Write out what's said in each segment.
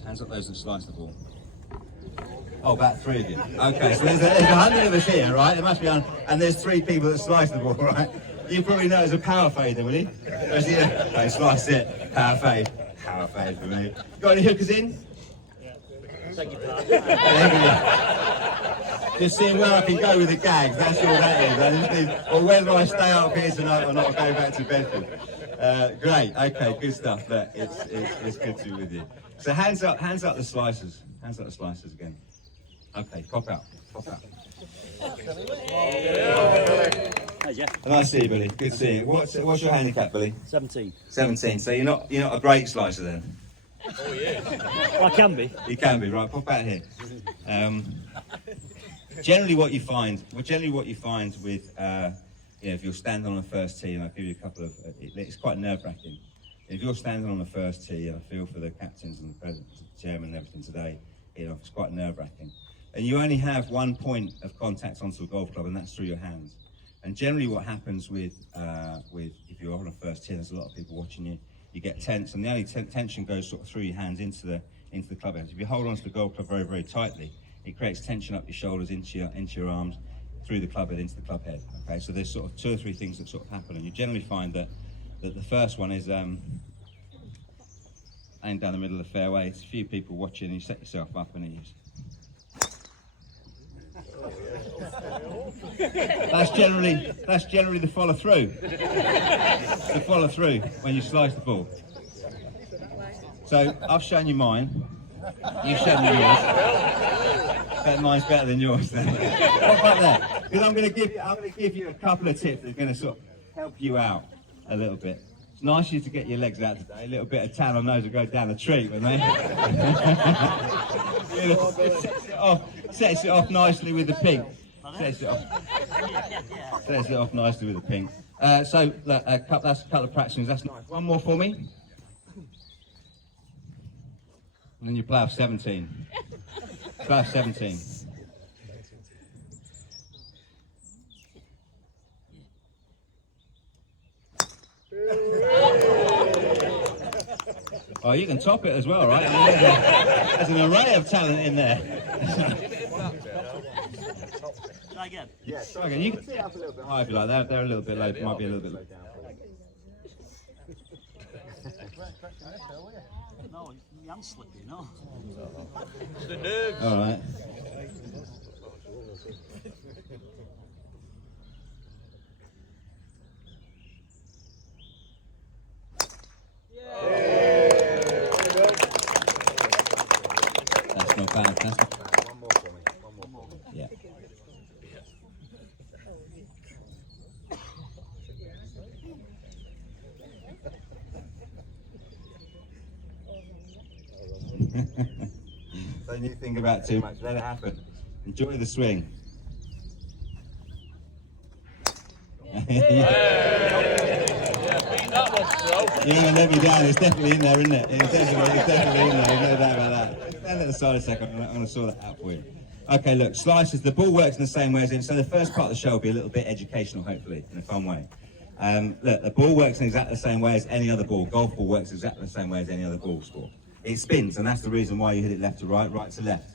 those. Hands up those that slice the ball. Oh, about 3 of you. Okay, so there's 100 of us here, right? There must be, and there's 3 people that slice the ball, right? You probably know it's a power fader, will you? Okay, slice it, power fade for me. Got any hookers in? Just seeing where I can go with the gags, that's all that is. Or whether I stay up here tonight or not, go back to Bedford. Great, okay, good stuff. Look, it's good to be with you. So hands up the slicers. Hands up the slicers again. Okay, pop out. Hi, Geoff. Nice to see you, Billy. Good to see you. What's your handicap, Billy? 17. 17. So you're not a great slicer then? Oh yeah. Well, I can be. You can be, right? Pop out here. Generally, what you find with, if you're standing on the first tee, and I'll give you a couple of, it's quite nerve-wracking. If you're standing on the first tee, and I feel for the captains and the president, the chairman, and everything today, it's quite nerve-wracking. And you only have one point of contact onto a golf club, and that's through your hands. And generally, what happens with if you're on a first tee, there's a lot of people watching you. You get tense, and the only tension goes sort of through your hands into the club head. If you hold onto the golf club very, very tightly, it creates tension up your shoulders, into your arms, through the club head, into the club head. Okay, so there's sort of 2 or 3 things that sort of happen, and you generally find that the first one is aimed down the middle of the fairway. It's a few people watching, and you set yourself up, and it is. That's generally the follow through. The follow through when you slice the ball. So I've shown you mine. You've shown me yours. Bet mine's better than yours then. What about that? Because I'm going to give you a couple of tips that are going to sort of help you out a little bit. It's nice of you to get your legs out today. A little bit of tan on those will go down the tree, won't they? Sets it off nicely with the pink. Sets it off nicely with the pink. So look, that's a couple of practices. That's nice. One more for me. And then you play off 17. Play off 17. Oh, you can top it as well, right? I mean, there's an array of talent in there. Try again. Yeah, try again. You can sit up a little bit high if you like. They're a little bit low. Might be a little bit low down. No, your hand's slippy, no? It's the nerves. All right. That's not bad. That's not bad. One more for me. One more. Yeah. Don't you think about it too much. Let it happen. Enjoy the swing. You're going to let me down. It's definitely in there, isn't it? It's definitely in there. There's no doubt about that. Stand at the side a second. I'm going to sort that out for you. Okay, look, slices. The ball works in the same way as in. So the first part of the show will be a little bit educational, hopefully, in a fun way. Look, the ball works in exactly the same way as any other ball. Golf ball works exactly the same way as any other ball sport. It spins, and that's the reason why you hit it left to right, right to left.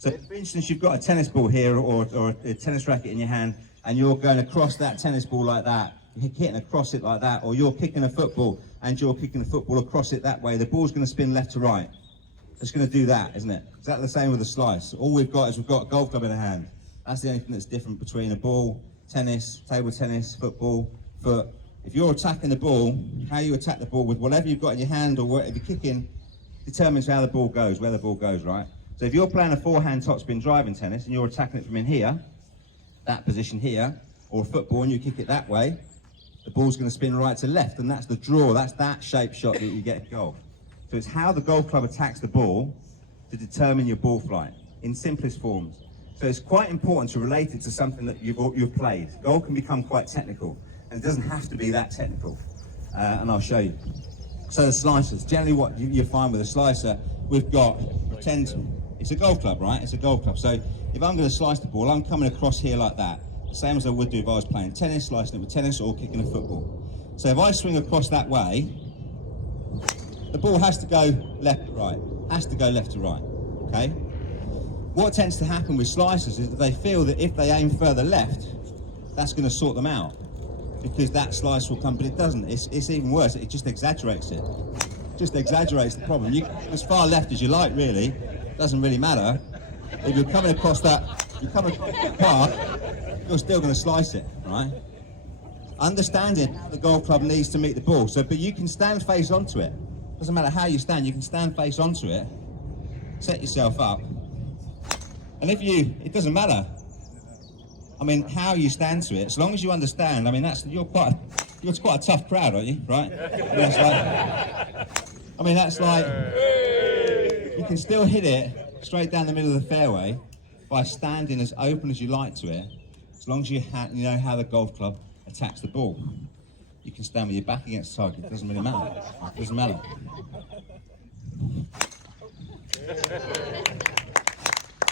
So, for instance, you've got a tennis ball here or a tennis racket in your hand, and you're going across that tennis ball like that. You're hitting across it like that, or you're kicking a football, and you're kicking a football across it that way. The ball's going to spin left to right. It's going to do that, isn't it? Exactly the same with a slice. All we've got is we've got a golf club in a hand. That's the only thing that's different between a ball, tennis, table tennis, football, foot. If you're attacking the ball, how you attack the ball with whatever you've got in your hand or whatever you're kicking determines how the ball goes, where the ball goes, right? So if you're playing a forehand topspin driving tennis and you're attacking it from in here, that position here, or a football and you kick it that way, the ball's going to spin right to left, and that's the draw. That's that shape shot that you get at golf. So it's how the golf club attacks the ball to determine your ball flight in simplest forms. So it's quite important to relate it to something that you've played. Golf can become quite technical, and it doesn't have to be that technical. And I'll show you. So the slicers, generally what you find with a slicer, we've got, pretend, it's a golf club, right? It's a golf club. So if I'm going to slice the ball, I'm coming across here like that. The same as I would do if I was playing tennis, slicing it with tennis, or kicking a football. So if I swing across that way, the ball has to go left to right. Has to go left to right, okay? What tends to happen with slicers is that they feel that if they aim further left, that's going to sort them out, because that slice will come, but it doesn't. It's even worse. It just exaggerates it. Just exaggerates the problem. You can go as far left as you like, really. Doesn't really matter. If you're coming across that path, you're still going to slice it, right? Understanding how the golf club needs to meet the ball. So, but you can stand face onto it. Doesn't matter how you stand. You can stand face onto it. Set yourself up. And it doesn't matter. I mean, how you stand to it, as long as you understand. I mean, you're quite a tough crowd, aren't you? Right? That's like you can still hit it straight down the middle of the fairway by standing as open as you like to it, as long as you know how the golf club attacks the ball. You can stand with your back against the target. It doesn't really matter. It doesn't matter.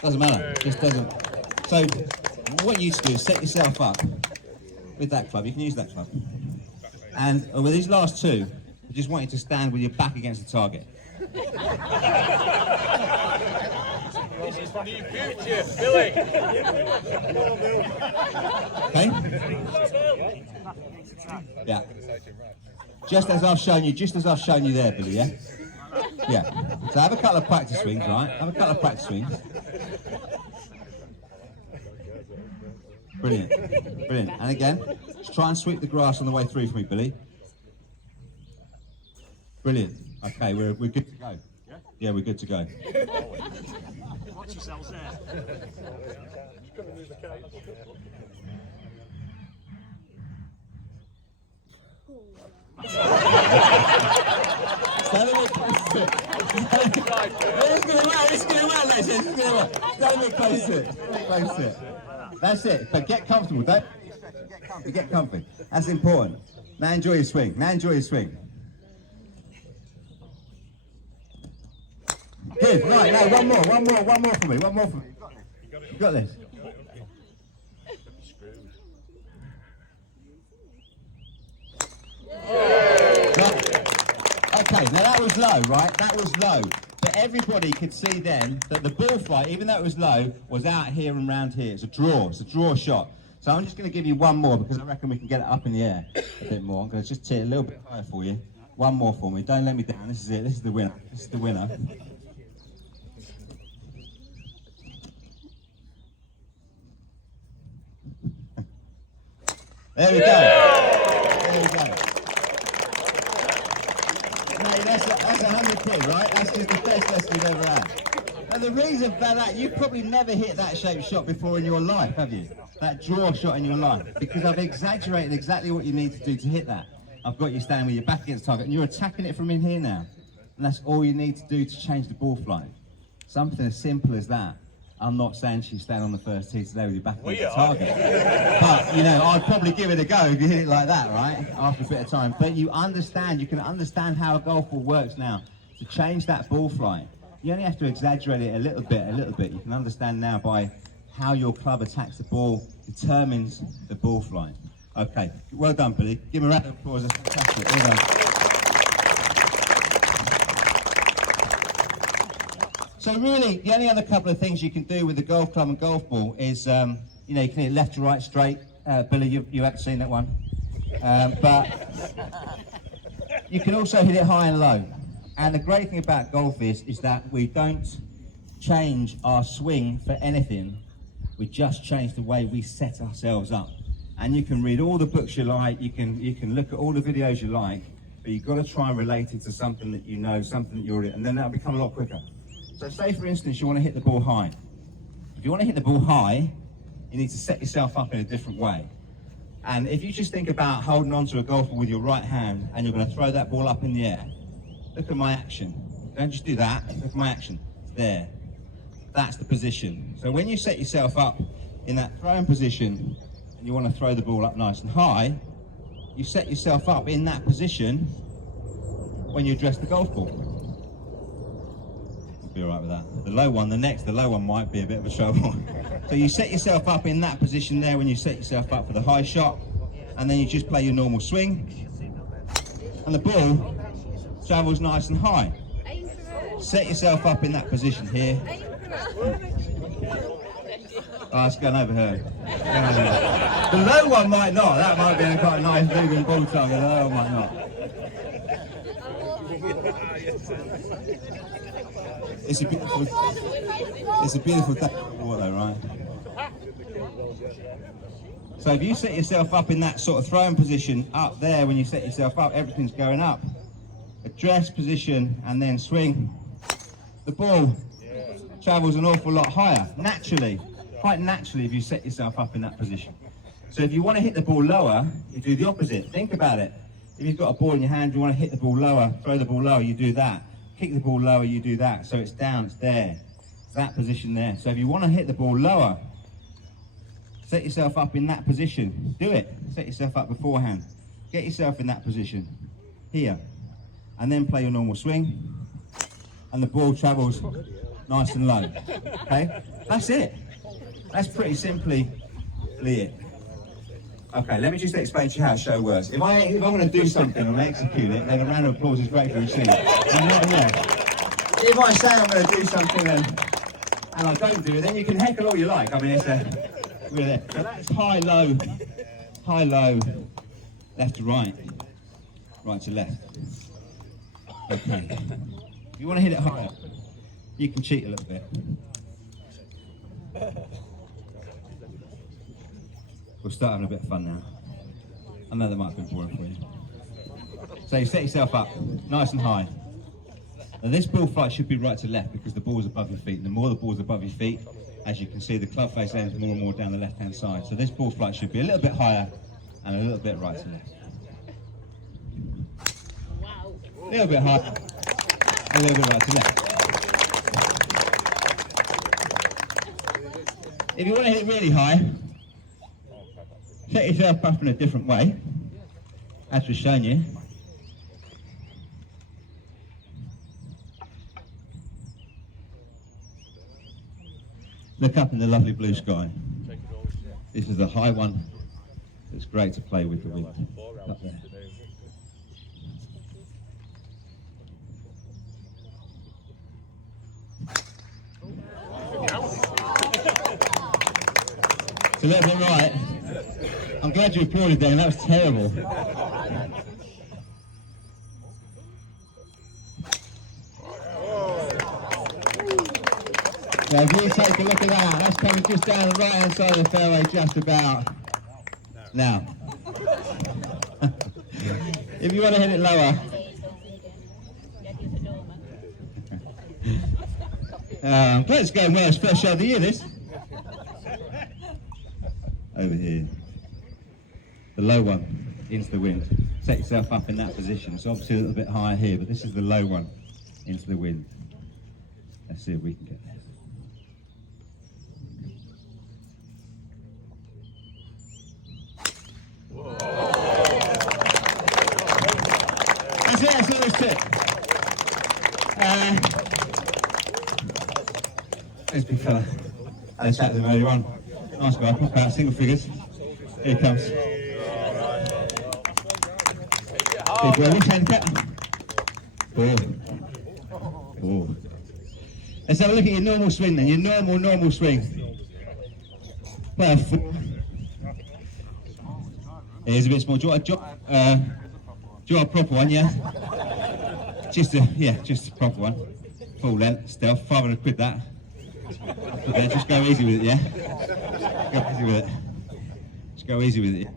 Doesn't matter. It just doesn't. So what you need to do is set yourself up with that club. You can use that club. And with these last two, I just want you to stand with your back against the target. This is for the future, Billy. Okay? Yeah. Just as I've shown you there, Billy, yeah? Yeah. So have a couple of practice swings, right? Have a couple of practice swings. Brilliant. Brilliant. And again, just try and sweep the grass on the way through for me, Billy. Brilliant. Okay, we're good to go. Yeah, we're good to go. Watch yourselves there. Stand a bit close to it. It's going to work, legends. It's going to work. Stand a bit close to it. Close to it. That's it. But get comfortable. Don't get comfy. That's important. Now enjoy your swing. Good. Right. Now one more for me. You got this. Okay, now that was low, right? That was low. But everybody could see then that the ball flight, even though it was low, was out here and round here. It's a draw shot. So I'm just going to give you one more because I reckon we can get it up in the air a bit more. I'm going to just tee it a little bit higher for you. One more for me. Don't let me down. This is it. This is the winner. There we go. Mate, that's £100, right? That's just the best lesson we've ever had. And the reason for that, you've probably never hit that shaped shot before in your life, have you? That draw shot in your life. Because I've exaggerated exactly what you need to do to hit that. I've got you standing with your back against the target, and you're attacking it from in here now. And that's all you need to do to change the ball flight. Something as simple as that. I'm not saying you stand on the first tee today with your back against the target. But, I'd probably give it a go if you hit it like that, right? After a bit of time. But you can understand how a golf ball works now. To change that ball flight, you only have to exaggerate it a little bit. You can understand now by how your club attacks the ball, determines the ball flight. Okay, well done, Billy. Give him a round of applause. That's fantastic. Well done. So really, the only other couple of things you can do with the golf club and golf ball is, you can hit left to right straight. Billy, you haven't seen that one. But you can also hit it high and low. And the great thing about golf is that we don't change our swing for anything. We just change the way we set ourselves up. And you can read all the books you like, you can look at all the videos you like, but you've got to try and relate it to something that you know, something that you're in, and then that'll become a lot quicker. So say, for instance, you want to hit the ball high. If you want to hit the ball high, you need to set yourself up in a different way. And if you just think about holding onto a golf ball with your right hand and you're going to throw that ball up in the air, look at my action. Don't just do that, look at my action. It's there. That's the position. So when you set yourself up in that throwing position and you want to throw the ball up nice and high, you set yourself up in that position when you address the golf ball. Be all right with that. The low one might be a bit of a trouble. So you set yourself up in that position there when you set yourself up for the high shot, and then you just play your normal swing, and the ball travels nice and high. Set yourself up in that position here. Oh, it's going over her. The low one might not. That might be a quite nice moving ball tongue, and the low one might not. It's a beautiful thing though, right? So if you set yourself up in that sort of throwing position up there, when you set yourself up, everything's going up. Address position and then swing. The ball travels an awful lot higher, naturally, quite naturally if you set yourself up in that position. So if you want to hit the ball lower, you do the opposite. Think about it. If you've got a ball in your hand, you want to hit the ball lower, throw the ball lower, you do that. Kick the ball lower, you do that. So it's down, it's there. It's that position there. So if you want to hit the ball lower, set yourself up in that position. Do it. Set yourself up beforehand. Get yourself in that position. Here. And then play your normal swing. And the ball travels nice and low. Okay? That's it. That's pretty simply it. Okay, let me just explain to you how a show works. If I'm going to do something and I execute it, then a round of applause is great for receiving. If I say I'm going to do something and I don't do it, then you can heckle all you like. I mean, it's we're there. So that's high, low, left to right, right to left. Okay. If you want to hit it higher, you can cheat a little bit. We'll start having a bit of fun now. I know that might have been boring for you. So you set yourself up nice and high. Now this ball flight should be right to left because the ball's above your feet. And the more the ball's above your feet, as you can see, the club face ends more and more down the left-hand side. So this ball flight should be a little bit higher and a little bit right to left. A little bit higher, a little bit right to left. If you want to hit it really high, set yourself up in a different way, as we've shown you. Look up in the lovely blue sky. This is the high one. It's great to play with the wind up there. It's a little bit right. I'm glad you applauded then, that was terrible. So if you take a look at that, that's coming just down the right hand side of the fairway just about now. If you want to hit it lower, I'm glad it's going well, it's first show of the year this. Over here. The low one, into the wind. Set yourself up in that position. It's obviously a little bit higher here, but this is the low one, into the wind. Let's see if we can get there. That's it, that's all there's to it. There's a big fella. Had a chat with him earlier on. Nice guy, pop out, single figures. Here he comes. Big boy, which handicap? 4. 4. Let's have a look at your normal swing then, your normal swing. Well, 4. Here's a bit small. Do you want a proper one, yeah? Just a proper one. Full length, stealth, 500 quid that. Okay, just go easy with it, yeah? Go easy with it. Just go easy with it.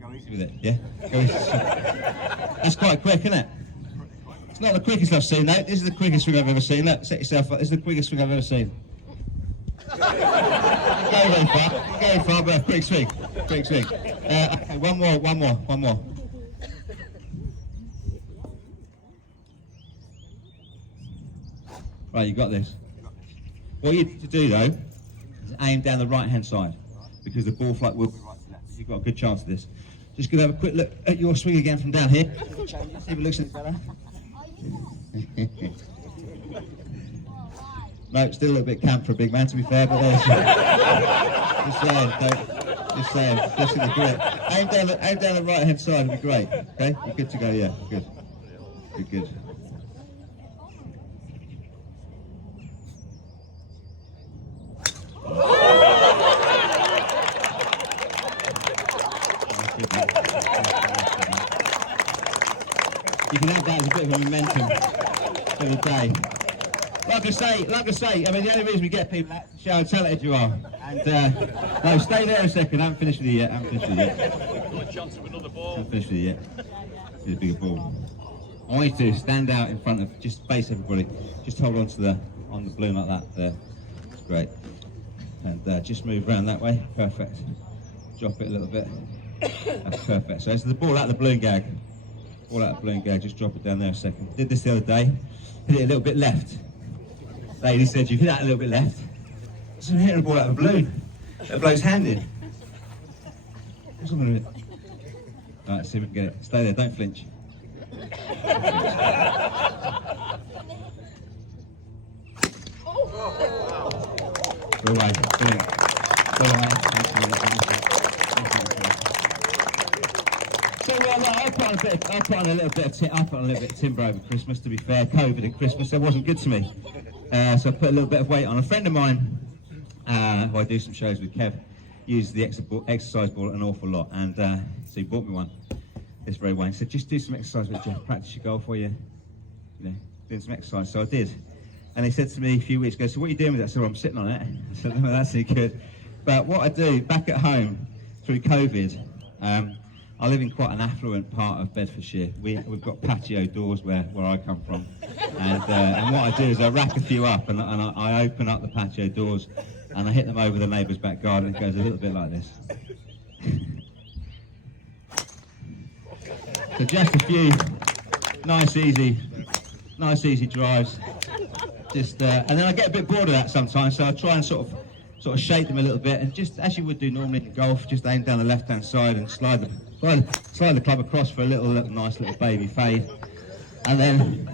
Go easy with it, yeah? Go easy. That's quite quick, isn't it? It's not the quickest I've seen, though. This is the quickest swing I've ever seen. Look, set yourself up. This is the quickest swing I've ever seen. Go far, but a quick swing. Quick swing. Okay, one more. Right, you got this. What you need to do, though, is aim down the right-hand side, because the ball flight will be right to left. You've got a good chance of this. Just going to have a quick look at your swing again from down here. See if it looks any better. No, still a little bit camp for a big man, to be fair, but there's... just saying, just in the grip. aim down the right hand side would be great. Okay, you're good to go. Yeah, good. Good. You can have that as a bit of a momentum for the day. Like I say, I mean, the only reason we get people out to show how talented you are. And, no, stay there a second, I haven't finished with you yet, Got a chance of another I ball. haven't finished with you yet. Need a bigger ball. I want you to stand out in front of, just face everybody. Just hold on to on the balloon like that, there. Great. And just move around that way, perfect. Drop it a little bit. That's perfect. So it's the ball out of the balloon gag. Ball out of the balloon gag, just drop it down there a second. Did this the other day, hit it a little bit left. Lady said, you hit that a little bit left. So I'm hitting the ball out of the balloon. That blows hand in. What's on with it? Alright, see if we can get it. Stay there, don't flinch. Go away, brilliant. Go away. So I put on a little bit of timber over Christmas. To be fair, COVID at Christmas, that wasn't good to me. So I put a little bit of weight on. A friend of mine, who I do some shows with, Geoff, uses the exercise ball an awful lot, and so he bought me one this very way. He said, just do some exercise with it, Geoff, practice your golf for you, doing some exercise. So I did. And he said to me a few weeks ago, so what are you doing with that? I said, well, I'm sitting on it. I said, no, that's really good. But what I do, back at home, through COVID, I live in quite an affluent part of Bedfordshire. We've got patio doors where I come from. And what I do is I rack a few up and I open up the patio doors and I hit them over the neighbour's back garden. It goes a little bit like this. So just a few nice easy drives. Just and then I get a bit bored of that sometimes, so I try and sort of shake them a little bit, and just as you would do normally in golf, just aim down the left-hand side and slide the club across for a nice little baby fade. And then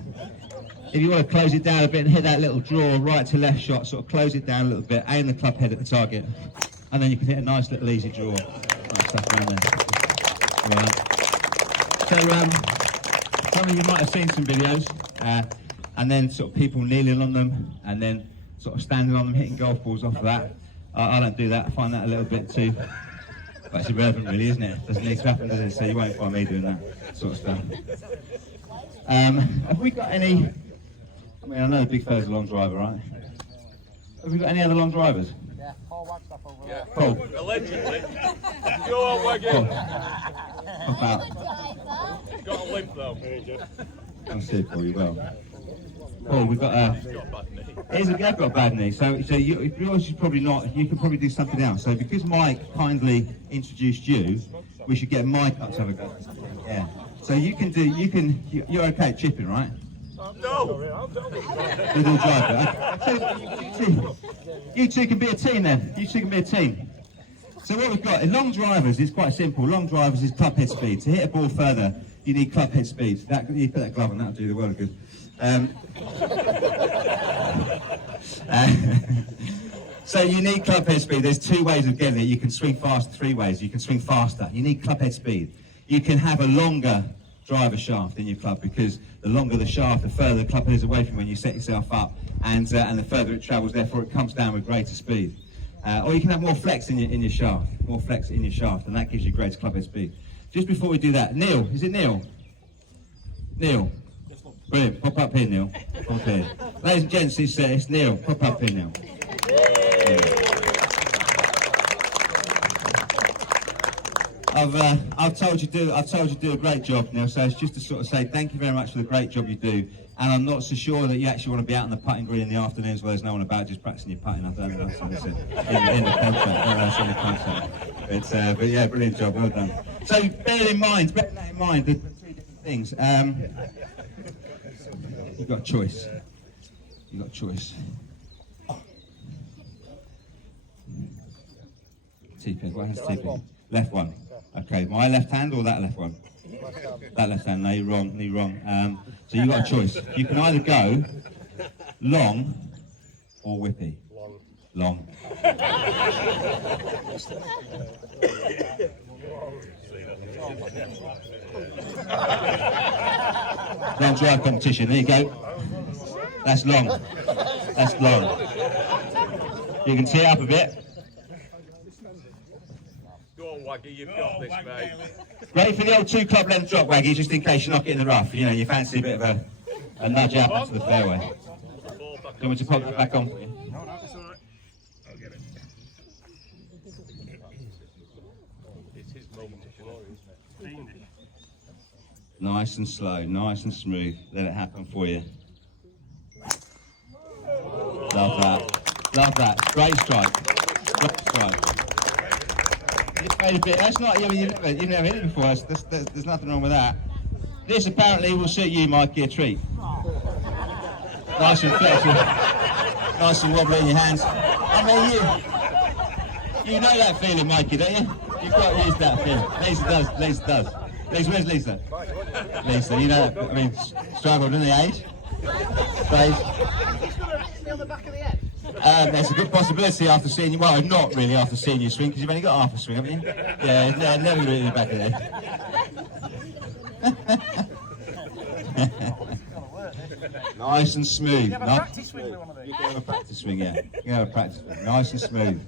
if you want to close it down a bit and hit that little draw right to left shot, sort of close it down a little bit, aim the club head at the target, and then you can hit a nice little easy draw. Nice stuff around there. Right. So some of you might have seen some videos, and then sort of people kneeling on them, and then sort of standing on them, hitting golf balls off of that. I don't do that. I find that a little bit too. But it's irrelevant, really, isn't it? Doesn't need to happen, does it? So you won't find me doing that sort of stuff. Have we got any? I mean, I know the big fella's a long driver, right? Have we got any other long drivers? Yeah, Paul Wagstaff over there. Paul. Allegedly. Go on, Waggy. Pop out. He's got a limp though. I'll see it for you well. Paul, we've got He's got a bad knee. He's got a bad knee, so yours is probably not. You could probably do something else. So because Mike kindly introduced you, we should get Mike up to have a go. Yeah. So you're okay at chipping, right? No. With all driver. Okay. You two can be a team then. You two can be a team. So what we've got in long drivers is quite simple. Long drivers is club head speed. To hit a ball further, you need club head speed. You put that glove on, that'll do the world of good. So you need club head speed. There's two ways of getting it. You can swing fast, three ways. You can swing faster. You need club head speed. You can have a longer driver shaft in your club, because the longer the shaft, the further the club head is away from when you set yourself up, and the further it travels, therefore it comes down with greater speed. Or you can have more flex in your shaft, and that gives you greater club head speed. Just before we do that, Neil, is it Neil? Neil. Brilliant, pop up here, Neil. Pop up here. Ladies and gents, it's Neil. Pop up here, Neil. I've told you do a great job, Neil. So it's just to sort of say thank you very much for the great job you do. And I'm not so sure that you actually want to be out on the putting green in the afternoons where there's no one about, just practicing your putting. I don't know. That's in the contract. That's in the contract. But yeah, brilliant job. Well done. So bear that in mind. The three different things. You've got a choice. T-pin. What has T-pin? Left one. Okay, my left hand or that left one? That left hand. No, you're wrong. So you've got a choice. You can either go long or whippy. Long. Long drive competition, there you go. That's long. That's long. You can tee up a bit. Go on, Waggy, you've got this, mate. Ready for the old 2 club length drop, Waggy, just in case you knock it in the rough. You know, you fancy a bit of a nudge out onto the fairway. Do you want me to pop that back on for you? No, it's all right. I'll get it. It's his moment to glory, isn't it? Fiendish. Nice and slow, nice and smooth. Let it happen for you. Love that. Love that. Great strike. Great strike. You made a bit. That's not. I mean, you've never hit it before. There's nothing wrong with that. This apparently will suit you, Mikey, a treat. Nice and flexible. Nice and wobbly in your hands. I mean, you know that feeling, Mikey, don't you? You've got to use that feeling. Lisa does. Lisa does. Lisa, where's Lisa? Lisa, you know. I mean, struggled, didn't he, age? Stage. On the back of the head. There's a good possibility after seeing you. Well, not really after seeing you swing, because you've only got half a swing, haven't you? Yeah, never really in the back of the head. Nice and smooth. You have a practice swing with one of these. You can have a practice swing, yeah. You can have a practice swing. Nice and smooth.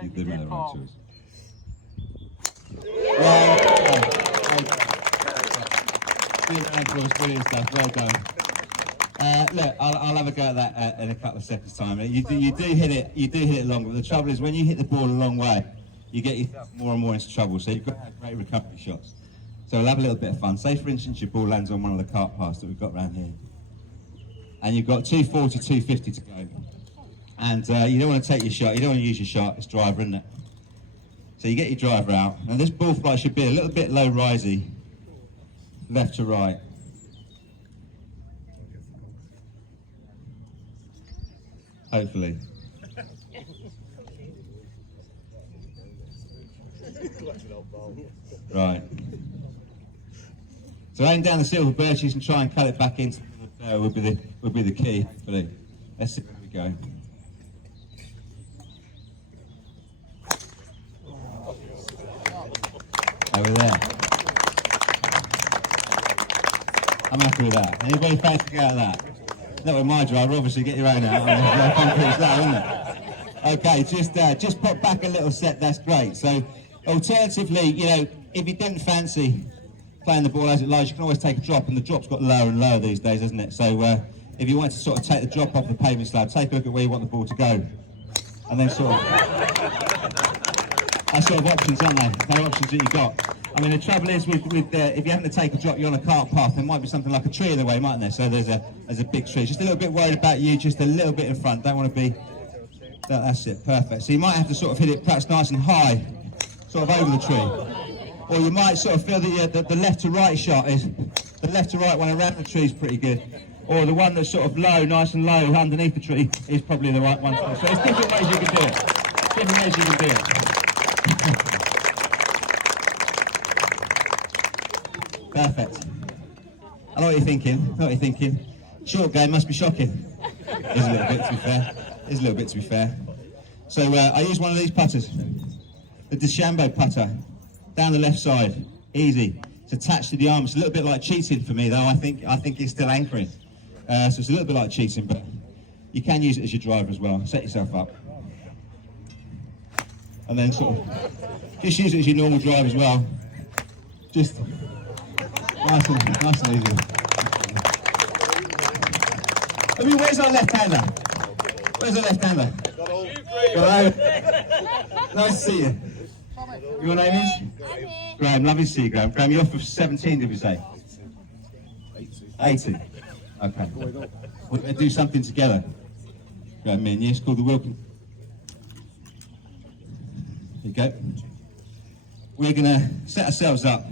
You did make the right choice. Brilliant stuff. Well done. Look, I'll have a go at that in a couple of seconds' time. You do hit it long, but the trouble is when you hit the ball a long way, you get yourself more and more into trouble. So you've got to have great recovery shots. So we'll have a little bit of fun. Say, for instance, your ball lands on one of the cart paths that we've got around here, and you've got 240, 250 to go, and you don't want to take your shot. You don't want to use your shot. It's driver, isn't it? So you get your driver out. Now this ball flight should be a little bit low risey, left to right. Hopefully. Right. So aim down the silver birches and try and cut it back into the fair would be the key, hopefully. Let's see where we go. Over there. I'm happy with that. Anybody fancy to get out of that? Not with my driver, obviously get your own out. Concrete's that, isn't it? Okay, just pop back a little set, that's great. So alternatively, you know, if you didn't fancy playing the ball as it lies, you can always take a drop, and the drop's got lower and lower these days, isn't it? So if you want to sort of take the drop off the pavement slab, take a look at where you want the ball to go. And then sort of, that's sort of options, aren't they? They're options that you've got. I mean, the trouble is with if you're having to take a drop, you're on a cart path, there might be something like a tree in the way, mightn't there? So there's a big tree. Just a little bit worried about you, just a little bit in front. Don't want to be, that's it, perfect. So you might have to sort of hit it perhaps nice and high, sort of over the tree. Or you might sort of feel that the left to right shot is, the left to right one around the tree is pretty good. Or the one that's sort of low, nice and low underneath the tree is probably the right one. So there's different ways you can do it. Different ways you can do it. Perfect. I know what you're thinking. Short game must be shocking. Is a little bit, to be fair. Is a little bit, to be fair. So I use one of these putters, the DeChambeau putter, down the left side, easy. It's attached to the arm. It's a little bit like cheating for me, though. I think it's still anchoring. So it's a little bit like cheating, but you can use it as your driver as well. Set yourself up, and then sort of just use it as your normal drive as well. Just nice and easy. I mean, where's our left-hander? Where's our left-hander? Hello. Nice to see you. Your name is? Graham. Lovely to see you, Graham. Graham, you're for 17, did we say? 80. Okay. We're going to do something together. Graham, me and you. It's called the Wilkins. There you go. We're going to set ourselves up.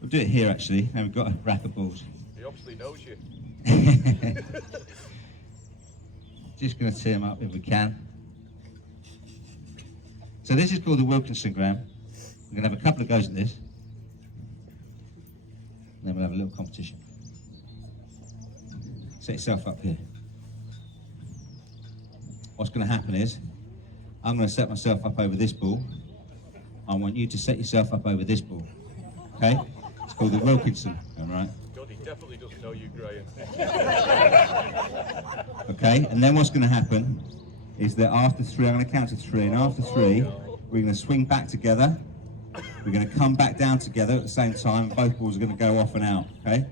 We'll do it here, actually. And we've got a rack of balls. He obviously knows you. Just going to tee them up if we can. So this is called the Wilkinson Graham. We're going to have a couple of goes at this. Then we'll have a little competition. Set yourself up here. What's going to happen is, I'm going to set myself up over this ball. I want you to set yourself up over this ball. Okay? It's called the Wilkinson, all right? God, he definitely doesn't know you, Graham. Okay, and then what's going to happen is that after 3, I'm going to count to 3, and after 3, we're going to swing back together. We're going to come back down together at the same time. Both balls are going to go off and out, okay?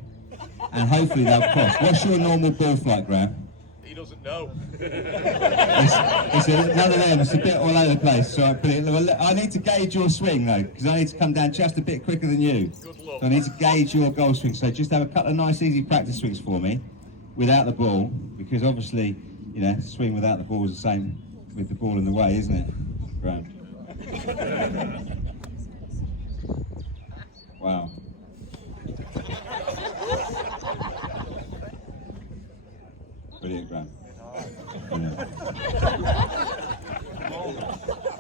And hopefully they'll cross. What's your normal ball flight, Graham? He doesn't know. It's none of them. It's a bit all over the place. So I need to gauge your swing though, because I need to come down just a bit quicker than you. Good luck. So I need to gauge your goal swing. So just have a couple of nice, easy practice swings for me, without the ball, because obviously, you know, swing without the ball is the same with the ball in the way, isn't it, Graham? Wow. Brilliant, Graham. Brilliant.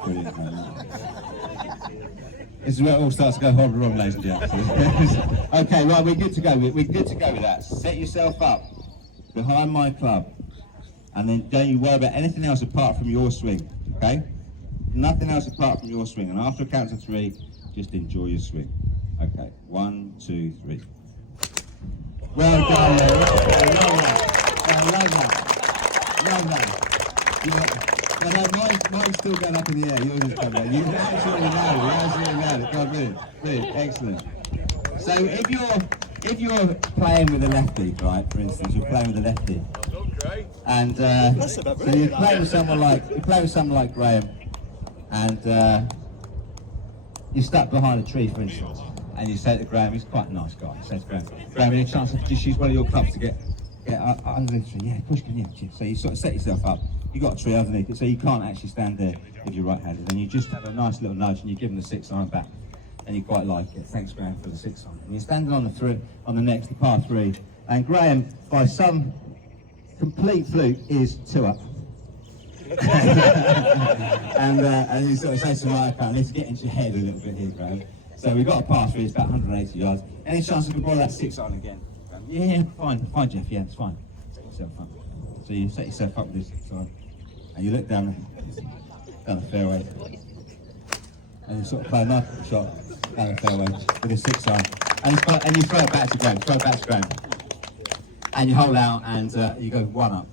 Brilliant, Graham. This is where it all starts to go horribly wrong, ladies and gentlemen. Okay, right, we're good to go. We're good to go with that. Set yourself up behind my club, and then don't you worry about anything else apart from your swing, okay? Nothing else apart from your swing. And after a count of 3, just enjoy your swing. Okay, 1, 2, 3. Well done, well done. Love that. Yeah. No, mine's still going up in the air. Yours is coming down. You absolutely nailed it. God, brilliant, excellent. So if you're playing with a lefty, right? For instance, you're playing with a lefty, Okay. and so you're playing with someone like Graham, and you're stuck behind a tree, for instance, and you say to Graham, he's quite a nice guy. You say to Graham, any chance to just use one of your clubs to get under the tree? Yeah, push, can you? So you sort of set yourself up. You've got a tree underneath it, so you can't actually stand there if you're right-handed. And you just have a nice little nudge, and you give them the 6-iron back, and you quite like it. Thanks, Graham, for the 6-iron. And you're standing on the next, the par 3, and Graham, by some complete fluke, is 2 up. and you sort of say to him, right, I need to get into your head a little bit here, Graham. So we've got a par 3, it's about 180 yards. Any chance we can borrow that 6-iron again? Yeah, fine, Geoff, yeah, it's fine. Set yourself up. So you set yourself up with this 6-iron, and you look down the fairway, and you sort of play a nice shot down the fairway with a 6-iron, and you throw it back to Graham, and you hold out, and you go 1 up.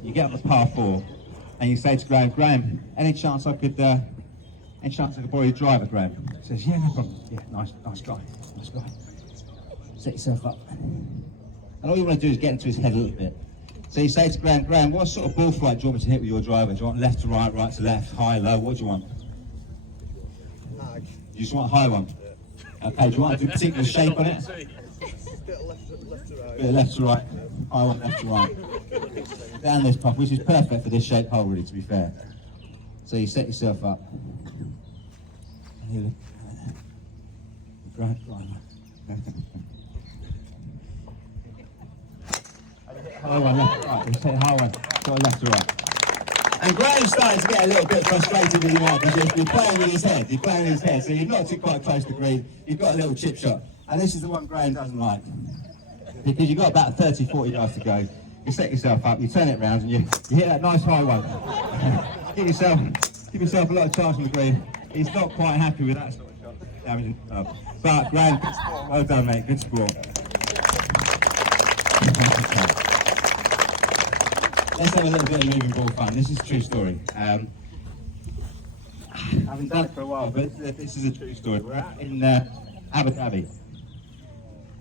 You get up to par 4, and you say to Graham, any chance I could borrow your driver, Graham? He says, yeah, no problem. Yeah, nice guy. Set yourself up. And all you want to do is get into his head a little bit. So you say to Graham, what sort of ball flight do you want me to hit with your driver? Do you want left to right, right to left, high, low? What do you want? High. You just want a high one? Yeah. Okay, do you want a particular shape on it? Bit of left to right. Bit of left to right. I want left to right. Down this puff, which is perfect for this shape hole, really, to be fair. So you set yourself up. And you look. Right. High one, left to right. We say high one, sort of left to right. And Graham's starting to get a little bit frustrated with you now, because you're playing with his head. So you've knocked it quite close to green. You've got a little chip shot. And this is the one Graham doesn't like. Because you've got about 30, 40 yards to go. You set yourself up, you turn it round, and you hit that nice high one. Give yourself a lot of chance on the green. He's not quite happy with that sort of shot. Damaging club. But Graham, good sport. Well done, mate. Good sport. Let's have a little bit of moving ball fun. This is a true story. I haven't done it for a while, but this is a true story. We're out in Abu Dhabi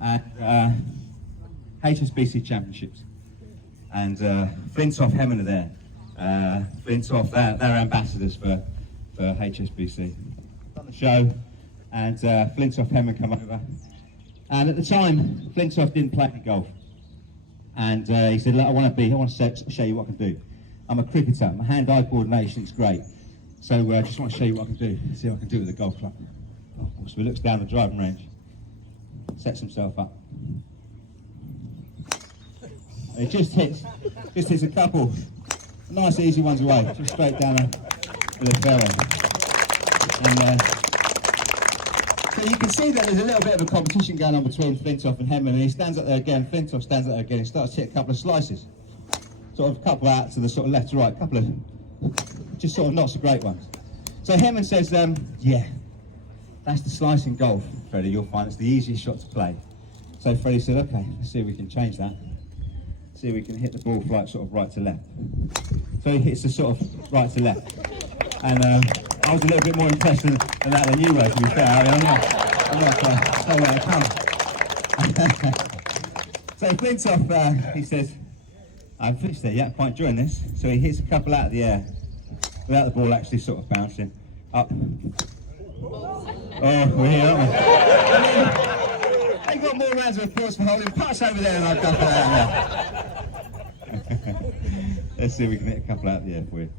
at HSBC Championships, and Flintoff Hemmen are there. Flintoff, they're ambassadors for HSBC. Done the show, and Flintoff Hemmen come over. And at the time, Flintoff didn't play any golf. And he said, look, I want to show you what I can do. I'm a cricketer. My hand-eye coordination is great. So I just want to show you what I can do. See what I can do with the golf club. So he looks down the driving range, sets himself up. And it just hits a couple nice easy ones away, just straight down the fairway. And, so you can see that there's a little bit of a competition going on between Flintoff and Henman, and he stands up there again, Flintoff stands up there again, and starts to hit a couple of slices. Sort of a couple out to the sort of left to right, a couple of just sort of not so great ones. So Henman says, yeah, that's the slicing golf, Freddie, you'll find it's the easiest shot to play. So Freddie said, okay, let's see if we can change that. See if we can hit the ball flight sort of right to left. So he hits the sort of right to left. And I was a little bit more impressed than that than you were, to be fair. I mean, I'm not nowhere to come. So Flintoff, he says, I've finished there, yeah, quite enjoying this. So he hits a couple out of the air without the ball actually sort of bouncing up. Oh, we're here, aren't we? I've got more rounds of applause for holding putts over there than I've done for that now. Let's see if we can hit a couple out of the air for you.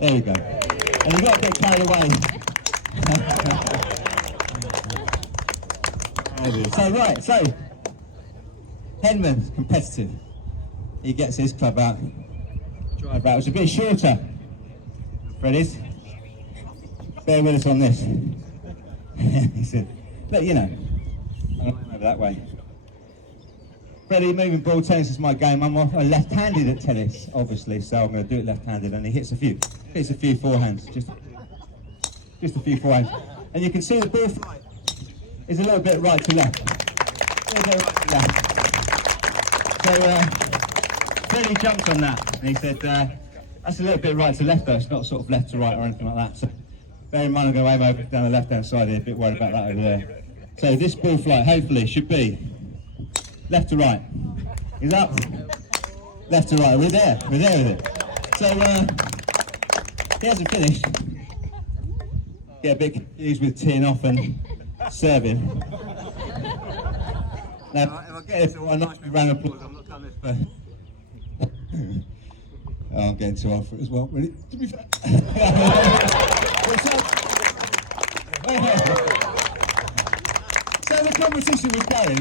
There we go. And you've got to get carried away. So, Henman's competitive. He gets his club out. Drive out. It's a bit shorter. Freddie's. Bear with us on this. He said, but you know, I'm over that way. Freddie, moving ball tennis is my game. I'm left-handed at tennis, obviously, so I'm going to do it left-handed, and he hits a few forehands, just a few forehands. And you can see the ball flight is a little bit right to left. A little bit right to left. So Freddie jumped on that, and he said, that's a little bit right to left though, it's not sort of left to right or anything like that. So bear in mind I'm going to aim over down the left-hand side here, a bit worried about that over there. So this ball flight hopefully should be left to right. He's up. Left to right. We're there with it. So he hasn't finished. Get a bit confused with teeing off and serving. Now, if I get this a nice big round of applause, I'm not done this for. Oh, I'm getting too old for it as well, really, to be fair. So the competition was going,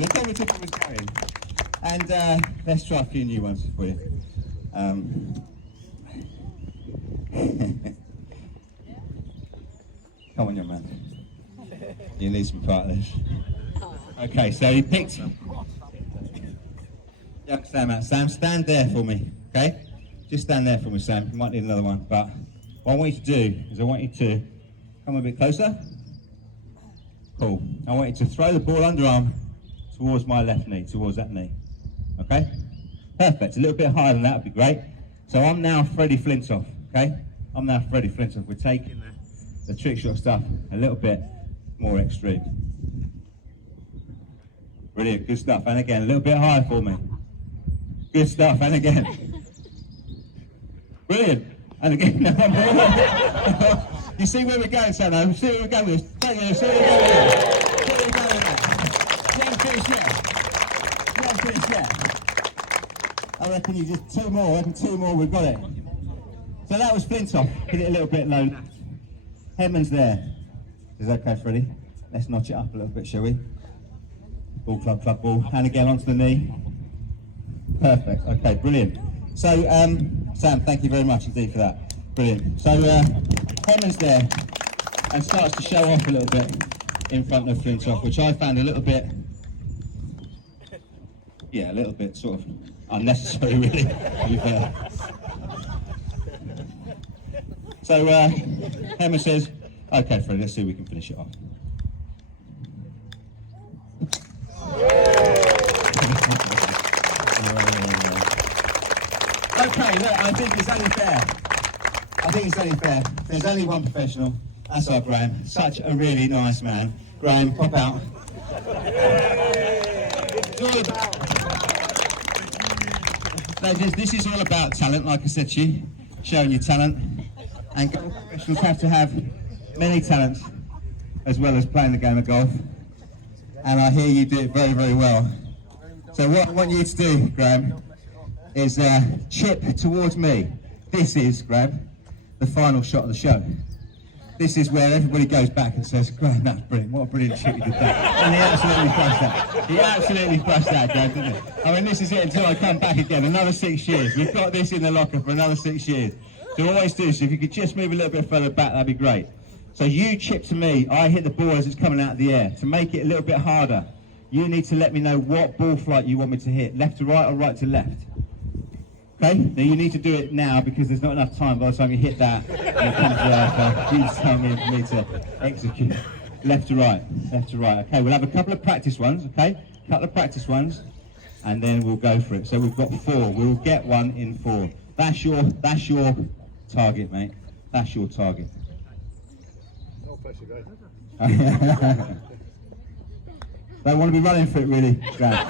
and let's try a few new ones for you. Come on, young man. You need some part of this. Okay, so he picked young Sam out. Sam, stand there for me, okay? Just stand there for me, Sam. You might need another one, but what I want you to do is I want you to come a bit closer. Cool. I want you to throw the ball underarm towards my left knee, towards that knee. Okay? Perfect. A little bit higher than that would be great. So I'm now Freddie Flintoff, okay? I'm now Freddie Flintoff. We're taking the trick shot stuff a little bit more extreme. Brilliant. Good stuff. And again, a little bit higher for me. Good stuff. And again. Brilliant. And again, you see where we're going, Sam? You see where we're going with this? Don't you? See where we're going with this? See where we're going with that? You haven't finished yet. I reckon you just two more. I reckon two more, we've got it. So that was Flintoff. Hit it a little bit low left. Henman's there. Is that okay, Freddie? Let's notch it up a little bit, shall we? Ball, club, ball. And again onto the knee. Perfect. Okay, brilliant. So, Sam, thank you very much indeed for that. Brilliant. So, Henman's there and starts to show off a little bit in front of Flintoff, which I found a little bit sort of unnecessary, really, to be fair. So, Henman says, okay, Freddie, let's see if we can finish it off. Okay, look, I think it's only fair. There's only one professional. That's our Graham. Such a really nice man. Graham, pop out. This is all about talent, like I said to you. Showing your talent. And golf professionals have to have many talents, as well as playing the game of golf. And I hear you do it very, very well. So what I want you to do, Graham, is chip towards me. This is, Graham, the final shot of the show. This is where everybody goes back and says, Graham, that's brilliant. What a brilliant chip you did that. And he absolutely flushed that. He absolutely flushed that, Graham, didn't he? I mean, this is it until I come back again. Another 6 years. We've got this in the locker for another 6 years. So always do. So if you could just move a little bit further back, that'd be great. So you chip to me, I hit the ball as it's coming out of the air. To make it a little bit harder, you need to let me know what ball flight you want me to hit, left to right or right to left. Okay? Now you need to do it now because there's not enough time by the time you hit that. And it comes you tell me for me to execute. Left to right, left to right. Okay, we'll have a couple of practice ones, okay? A couple of practice ones, and then we'll go for it. So we've got 4. We'll get 1 in 4. That's your target, mate. That's your target. No pressure, guys. Don't want to be running for it, really. Grant.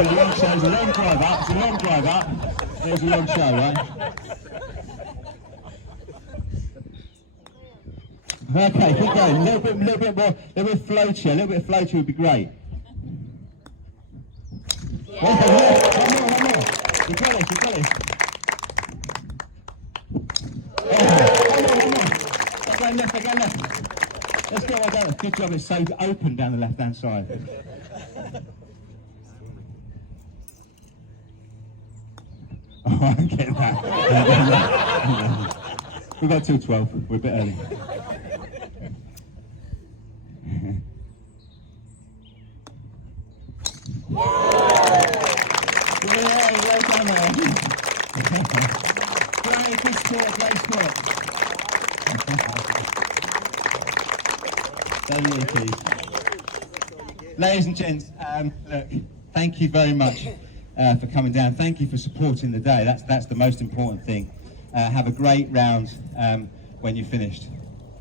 It's a long show. It's a long drive up. It's a long drive up. It's a long show, right? Okay, keep going. A little bit more, a little bit floaty. A little bit of floaty would be great. Yeah. One more. You got it. One more. Again left. Let's get one down. Good job, it's so open down the left-hand side. Oh, I get that. We've got till 12. We're a bit early. Yeah, well done there. Great score. Ladies and gents, look, thank you very much for coming down. Thank you for supporting the day. That's the most important thing. Have a great round when you're finished.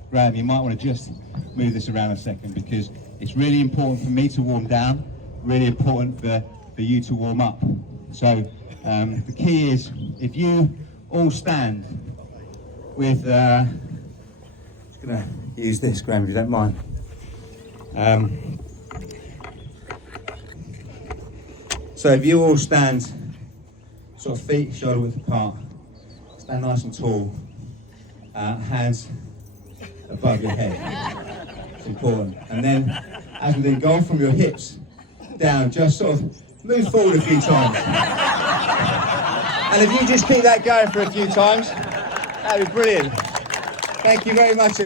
Graham, you might want to just move this around a second because it's really important for me to warm down, really important for you to warm up. So the key is if you all stand with, just going to use this, Graham, if you don't mind. So if you all stand sort of feet shoulder width apart, stand nice and tall, hands above your head. It's important. And then as we then go from your hips down, just sort of move forward a few times. And if you just keep that going for a few times, that'd be brilliant. Thank you very much.